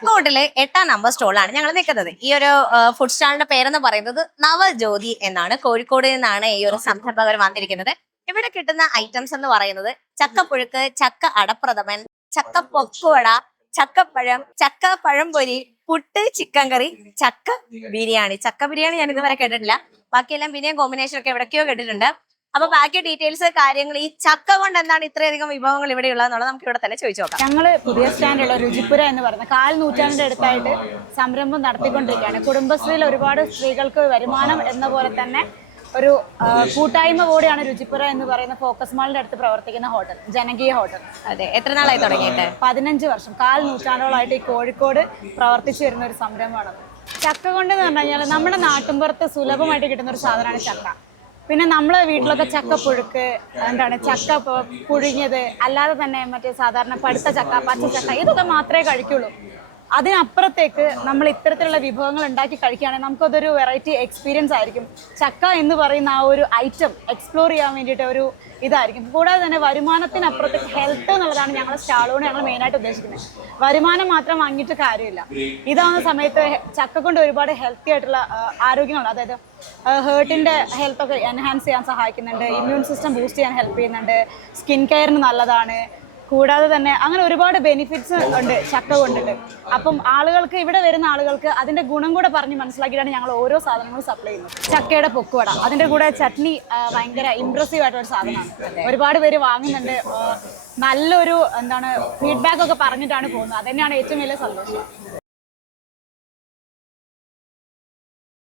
ചക്കോട്ടിലെ 8ാം number സ്റ്റോളിലാണ് ഞങ്ങൾ നിൽക്കുന്നത്. ഈ ഒരു ഫുഡ് സ്റ്റാളിന്റെ പേരെന്ന് പറയുന്നത് നവജ്യോതി എന്നാണ്. കോഴിക്കോട് നിന്നാണ് ഈ ഒരു സംരംഭകർ വന്നിരിക്കുന്നത്. ഇവിടെ കിട്ടുന്ന ഐറ്റംസ് എന്ന് പറയുന്നത് ചക്കപ്പുഴുക്ക്, ചക്ക അടപ്രഥമൻ, ചക്ക പൊക്കുവട, ചക്കപ്പഴം, ചക്ക പഴംപൊരി, പുട്ട്, ചിക്കൻ കറി, ചക്ക ബിരിയാണി. ചക്ക ബിരിയാണി ഞാൻ ഇതുവരെ കേട്ടിട്ടില്ല. ബാക്കിയെല്ലാം പിന്നെയും കോമ്പിനേഷൻ ഒക്കെ എവിടേക്കോ കേട്ടിട്ടുണ്ട്. അപ്പൊ ബാക്കി ഡീറ്റെയിൽസ് കാര്യങ്ങൾ ഈ ചക്ക കൊണ്ട് എന്താണ് ഇത്രയധികം വിഭവങ്ങൾ ഇവിടെ ഉള്ളതെന്നുള്ളത് നമുക്ക് ഇവിടെ തന്നെ ചോദിച്ചു നോക്കാം. ഞങ്ങള് പുതിയ സ്റ്റാൻഡുള്ള രുചിപ്പുര എന്ന് പറയുന്ന 1/4 നൂറ്റാണ്ടിന്റെ അടുത്തായിട്ട് സംരംഭം നടത്തിക്കൊണ്ടിരിക്കുകയാണ്. കുടുംബശ്രീയിൽ ഒരുപാട് സ്ത്രീകൾക്ക് വരുമാനം എന്ന പോലെ തന്നെ ഒരു കൂട്ടായ്മ കൂടിയാണ് രുചിപ്പുര എന്ന് പറയുന്ന ഫോക്കസ് മാളിന്റെ അടുത്ത് പ്രവർത്തിക്കുന്ന ഹോട്ടൽ, ജനകീയ ഹോട്ടൽ. അതെ, എത്ര നാളായി തുടങ്ങിയിട്ട്? 15 വർഷം, 1/4 നൂറ്റാണ്ടോളായിട്ട് ഈ കോഴിക്കോട് പ്രവർത്തിച്ചു വരുന്ന ഒരു സംരംഭമാണ്. ചക്ക കൊണ്ട് എന്ന് പറഞ്ഞു കഴിഞ്ഞാൽ നമ്മുടെ നാട്ടിൻപുറത്ത് സുലഭമായിട്ട് കിട്ടുന്ന ഒരു സാധനമാണ് ചക്ക. പിന്നെ നമ്മളെ വീട്ടിലൊക്കെ ചക്ക പുഴുക്ക്, ചക്ക പുഴുങ്ങിയത്, അല്ലാതെ തന്നെ മറ്റേ സാധാരണ പഴുത്ത ചക്ക, പച്ച ചക്ക, ഇതൊക്കെ മാത്രമേ കഴിക്കുള്ളൂ. അതിനപ്പുറത്തേക്ക് നമ്മൾ ഇത്തരത്തിലുള്ള വിഭവങ്ങൾ ഉണ്ടാക്കി കഴിക്കുകയാണെങ്കിൽ നമുക്കതൊരു വെറൈറ്റി എക്സ്പീരിയൻസ് ആയിരിക്കും. ചക്ക എന്ന് പറയുന്ന ആ ഒരു ഐറ്റം എക്സ്പ്ലോർ ചെയ്യാൻ വേണ്ടിയിട്ട് ഒരു ഇതായിരിക്കും. കൂടാതെ തന്നെ വരുമാനത്തിനപ്പുറത്തേക്ക് ഹെൽത്ത് എന്നുള്ളതാണ് ഞങ്ങളുടെ സ്റ്റാളുകൊണ്ട് ഞങ്ങൾ മെയിനായിട്ട് ഉദ്ദേശിക്കുന്നത്. വരുമാനം മാത്രം വാങ്ങിയിട്ട് കാര്യമില്ല. ഇതാവുന്ന സമയത്ത് ചക്ക കൊണ്ട് ഒരുപാട് ഹെൽത്തി ആയിട്ടുള്ള ആരോഗ്യങ്ങളുണ്ട്. അതായത് ഹേർട്ടിൻ്റെ ഹെൽത്തൊക്കെ എൻഹാൻസ് ചെയ്യാൻ സഹായിക്കുന്നുണ്ട്, ഇമ്മ്യൂൺ സിസ്റ്റം ബൂസ്റ്റ് ചെയ്യാൻ ഹെൽപ്പ് ചെയ്യുന്നുണ്ട്, സ്കിൻ കെയറിന് നല്ലതാണ്. കൂടാതെ തന്നെ അങ്ങനെ ഒരുപാട് ബെനിഫിറ്റ്സ് ഉണ്ട് ചക്ക കൊണ്ടിട്ട്. അപ്പം ആളുകൾക്ക്, ഇവിടെ വരുന്ന ആളുകൾക്ക് അതിന്റെ ഗുണം കൂടെ പറഞ്ഞ് മനസ്സിലാക്കിയിട്ടാണ് ഞങ്ങൾ ഓരോ സാധനങ്ങളും സപ്ലൈ ചെയ്യുന്നത്. ചക്കയുടെ പൊക്കുവട, അതിന്റെ കൂടെ ചട്നി ഭയങ്കര ഇംപ്രസീവ് ആയിട്ടുള്ള ഒരു സാധനമാണ്. ഒരുപാട് പേര് വാങ്ങുന്നുണ്ട്. നല്ലൊരു ഫീഡ്ബാക്ക് ഒക്കെ പറഞ്ഞിട്ടാണ് പോകുന്നത്. അത് തന്നെയാണ് ഏറ്റവും വലിയ സന്തോഷം.